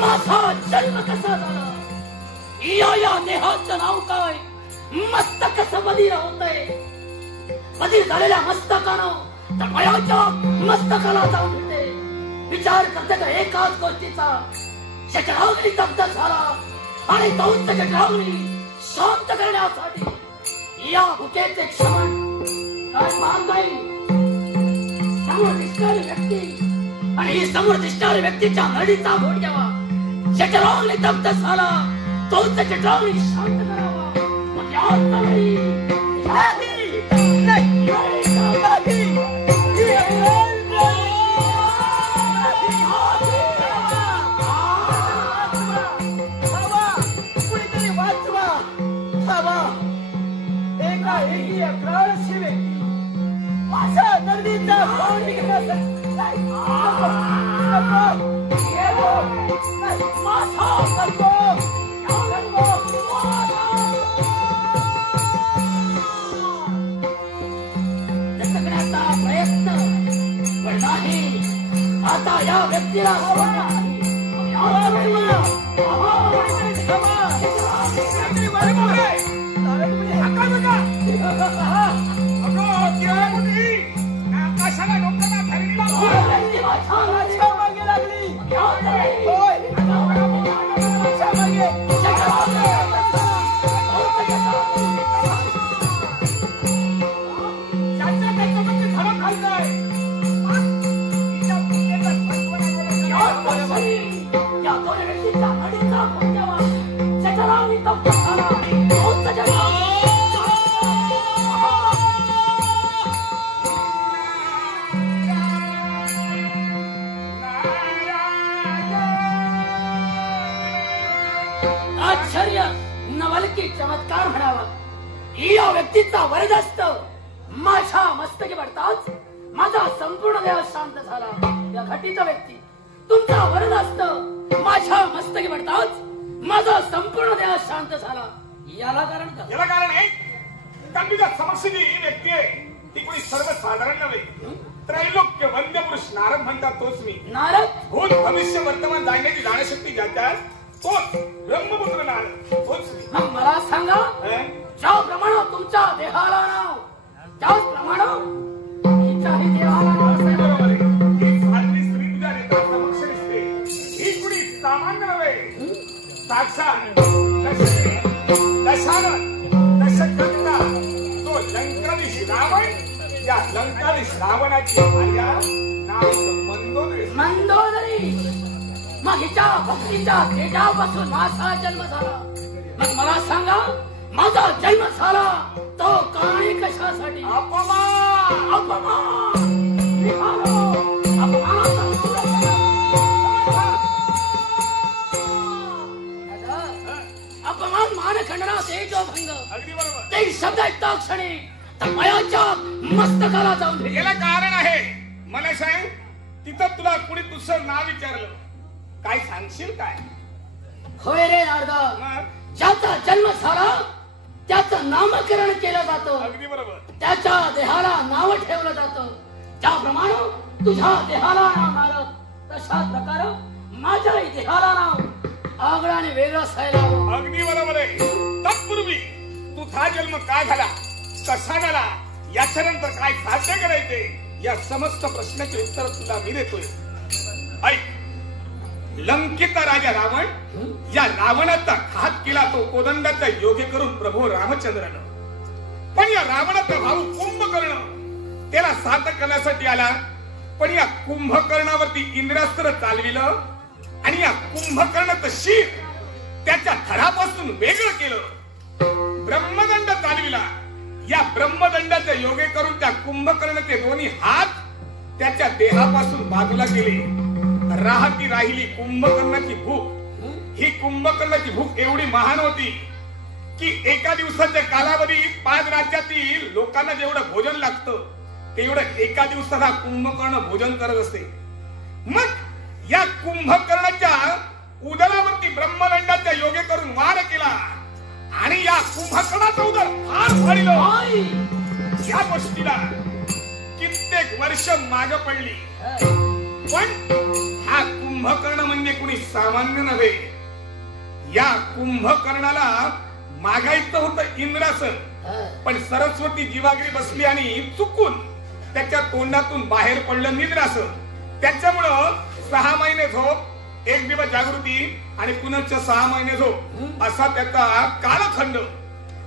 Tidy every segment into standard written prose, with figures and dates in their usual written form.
माझा जन्म कसा झाला, या नेहाचं नाव काय, मस्तक कसं बधीर होतंय. बधीर झालेल्या मस्तकानं तर मयाच्या मस्तकाला जाऊन होते. विचार करते का एकाच गोष्टीचा. चक्रावली तप्त झाला आणि तोच चक्रावली शांत करण्यासाठी या भुकेचे क्षमण काय मान नाही. समोर दिसणारी व्यक्ती आणि ही समोर दिसणारी व्यक्तीच्या नडीचा घोट घ्यावा. चक्रावली तप्त झाला तोच चक्रावली शांत करावा. मग या नाही प्रयत्न पण नाही. आता या व्यक्तीला आकाशाला लोकांना मागे लागली. आश्चर्य नवलकी चमत्कार म्हणावा. या व्यक्तीचा वरदस्त माझ्या मस्तकी पडताच माझा संपूर्ण देह शांत झाला. या घटीचा व्यक्ती तुमचा वरदस्त माझ्या मस्तकी पडताच माझा संपूर्ण देह शांत झाला. याला कारण का? याला कारण आहे कारण तुझ्या समक्ष जी व्यक्ती आहे ती कोणी सर्वसाधारण नव्हे. त्रैलोक्य वंद्य पुरुष नारद म्हणतात तोच मी. नारद भूत भविष्य वर्तमान जाणण्याची जाणशक्ती ज्याच्यात तोच ब्रह्मपुत्र नारद तोच मी. मग मला सांगा ज्याप्रमाणे तुमच्या देहाला नाव त्याचप्रमाणे हिच्याही देहाला नाव बरोबर आहे. ही साधी स्त्री तुझ्या नेता समक्ष दिसते. ही कुणी सामान्य नव्हे. साक्षात दशानन दशकंदा तो लंकाधीश रावण. या लंकाधीश रावणाची भार्या नाव मंदोदरी. मग हिच्या भक्तीच्या तेजापासून माझा जन्म झाला. मग मला सांगा माझा जन्म झाला तो काही कशासाठी? अपमान अपमान अपमान मानखंडना तेजोभंग. अगदी बरोबर. ते शब्द ऐकता क्षणी तर मयाच्या मस्तकाला जाऊन याला कारण आहे. मला सांग तिथं तुला कुणी दुसरं नाव विचारलं काय सांगशील काय? होय रे नारदा. ज्याचा जन्म झाला त्याचं नामकरण केलं जातं. अगदी बरोबर. त्याच्या देहाला नाव ठेवलं जातं. ज्याप्रमाणे तुझ्या देहाला नाव नारद तशा प्रकारे माझ्याही देहाला नाव आगळाने वेगळं असायला हवं. अगदी बरोबर आहे. तत्पूर्वी तुझा जन्म का झाला कसा झाला याच्यानंतर काय साध्य करायचे या समस्त प्रश्नाचे उत्तर तुला मी देतोय. ऐक. लंकेचा राजा रावण या रावणाचा घात केला तो कोदंडाचा योग्य करून प्रभू रामचंद्रानं. पण या रावणाचा भाऊ कुंभकर्ण त्याला साथ करण्यासाठी आला. पण या कुंभकर्णावरती इंद्रास्त्र चालविलं आणि या कुंभकर्णाचं शीर त्याच्या धडापासून वेगळं केलं. ब्रह्मदंड चालविला. या ब्रह्मदंडाचा योग्य करून त्या कुंभकर्णाचे दोन्ही हात त्याच्या देहापासून बाजूला केले. राहिली कुंभकर्णाची भूक. ही कुंभकर्णाची भूक एवढी महान होती की एका दिवसाच्या कालावधीत 5 राज्यातील लोकांना जेवढं भोजन लागतं तेवढं एका दिवसात हा कुंभकर्ण भोजन करत असते. मग या कुंभकर्णाच्या उदरावरती ब्रह्मदंडाचा योग्य करून वार केला आणि या कुंभकर्णाचं उदर फार फाडलं. या गोष्टीला कित्येक वर्ष मागे पडली. पण हा कुंभकर्ण म्हणजे कुणी सामान्य नव्हे. या कुंभकर्णाला मागायचं होतं इंद्रासन, पण सरस्वती जीवागरी बसली आणि चुकून त्याच्या तोंडातून बाहेर पडलं निद्रासन. त्याच्यामुळं 6 महिने झोप, 1 दिवस जागृती आणि पुनश्च 6 महिने झोप असा त्याचा कालखंड.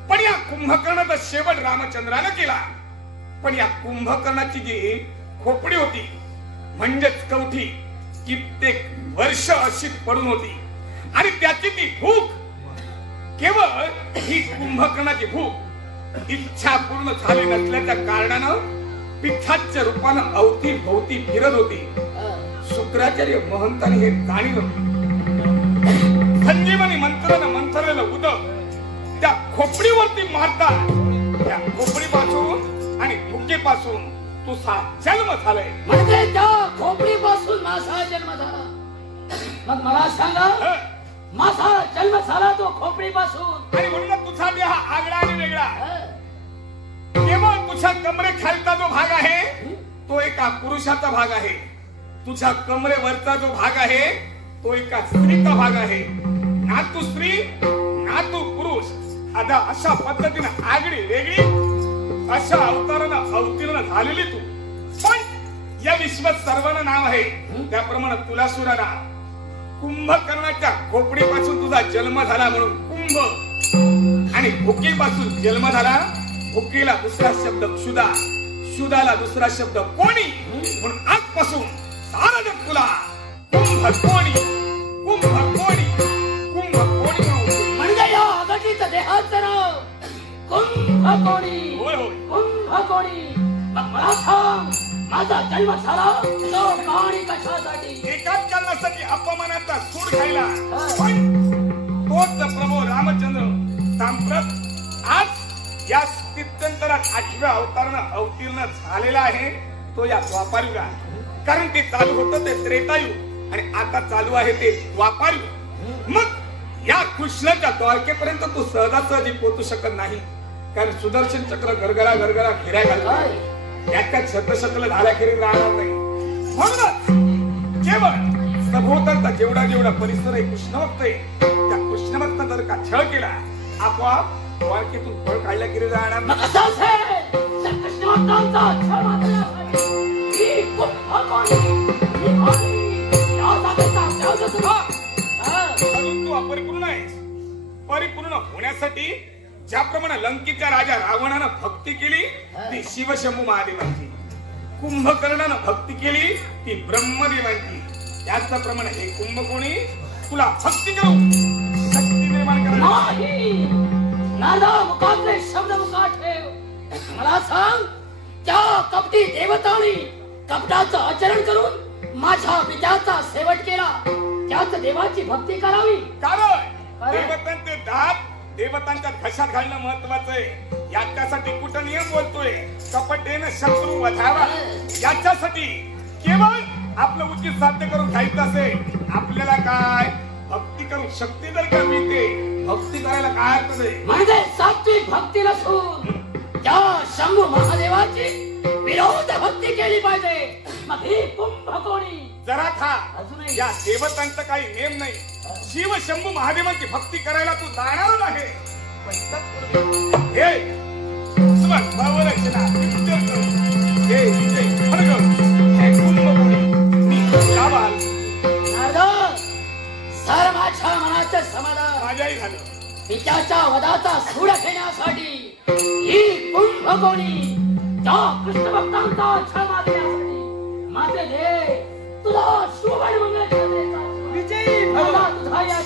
पण या कुंभकर्णाचा शेवट रामचंद्रानं केला. पण या कुंभकर्णाची जी खोपडी होती म्हणजेच कवठी कित्येक वर्ष अशीच पडून होती आणि त्याची ती भूक, केवळ ही कुंभकर्णाची भूक इच्छा पूर्ण झाली नसल्याच्या कारणानं पिठाच्या रूपानं अवतीभोवती फिरत होती. शुक्राचार्य महंतांनी हे जाणीलं. संजीवनी मंत्रानं मंथरलेलं उदक त्या खोपडीवरती मारतात. त्या खोपडीपासून आणि भुकेपासून तुझा जन्म झालाय. म्हणजे त्या खोपडीपासून माझा जन्म झाला. मग मला सांगा, माझा जन्म झाला तो खोपडीपासून आणि म्हणून तुझा देह आगळा आणि वेगळा. केवळ तुझ्या कमरेखालचा जो भाग आहे तो एका पुरुषाचा भाग आहे. तुझ्या कमरेवरचा जो भाग आहे तो एका स्त्रीचा भाग आहे. ना तू स्त्री ना तू पुरुष. आता अशा पद्धतीने आगळी वेगळी अशा अवतारानं अवतीर्ण झालेली तू. पण या विश्वात सर्वांना नाव आहे त्याप्रमाणे तुला सुद्धा नाव. कुंभकर्णाच्या खोपडीपासून तुझा जन्म झाला म्हणून कुंभ, आणि भुकेपासून जन्म झाला. भुकेला दुसरा शब्द क्षुधा, क्षुधाला दुसरा शब्द कोणी, म्हणून आजपासून सारा जग तुला कुंभकोणी कुंभकोणी कुंभकोणी म्हणजे या अगटीचं देहाचं नाव कुंभकोणी. होय होय कुंभकोणी. मग मला सांग, माझा जन्म झाला तो कहाणी कशासाठी? एकाच कारणासाठी अपमानाचा सूड खायला. पण तोच प्रभू रामचंद्र सांप्रत आज या स्थित्यंतरात 8व्या अवतारानं अवतीर्ण झालेला आहे तो या द्वापारयुगात. कारण ते चालू होतं ते त्रेतायुग आणि आता चालू आहे ते द्वापारयुग. मग या कृष्णाच्या द्वारकेपर्यंत तू सहजासहजी पोहोचू शकत नाही. कारण सुदर्शन चक्र गरगरा गरगरा फिराय घालतोय. याच्या शतशकल झाल्याखेरीज राहणार नाही. म्हणूनच केवळ सभोवतालचा जेवढा जेवढा परिसर आहे कृष्णभक्त आहे त्या कृष्णभक्त जर का छळ केला आपोआप द्वारकेतून फळ काढल्याखेरीज राहणार नाही. असंच आहे त्या कृष्णभक्तांचा छळ मारण्यासाठी ही कुंभकोणी, ही कोणी, या जागेचा त्याग तुला. अजून तू अपरिपूर्ण आहेस. परिपूर्ण होण्यासाठी ज्याप्रमाणे लंकेच्या राजा रावणानं भक्ती केली ती शिवशंभू महादेवांची, कुंभकर्णानं भक्ती केली ती ब्रह्मदेवांची, त्याचप्रमाणे हे कुंभकोणी तुला भक्ती करून शक्ती निर्माण करणार नाही. नारदा मुखातले शब्द मुखात ठेव. मला सांग, त्या कपटी देवतांनी कपटाचं आचरण करून माझ्या पित्याचा शेवट केला. त्याच देवाची भक्ती करावी. कारण देवतांचे दात देवतांच्या घशात घालणं महत्वाचं आहे. याच्यासाठी कुठं नियम बोलतोय कपटेनं शत्रू वधावा. याच्यासाठी केवळ आपलं उचित साध्य करून खायचं असेल. आपल्याला काय भक्ती करून शक्ती जर का मिळते, भक्ती करायला काय अर्थ आहे? म्हणजे सात्विक भक्ती नसून त्या शंभू महादेवाची विरोध भक्ती केली पाहिजे. मग ही कुंभकोणी. जरा था अजूनही या देवतांचा काही नेम नाही. शिव शंभू महादेवांची भक्ती करायला तू जाणार आहे. पण तत्पूर्वी हे स्वभावरचना हे विजय खडग हे कुंभकोणी मी गावाल सर माझ्या मनाचं समाधान माझ्याही झालं. पित्याच्या वधाचा सूड घेण्यासाठी ही कुंभकोणी त्या कृष्ण भक्तांचा छळ मारण्यासाठी माझे दे तुला शुभ मंगल विजयी भला तुझा या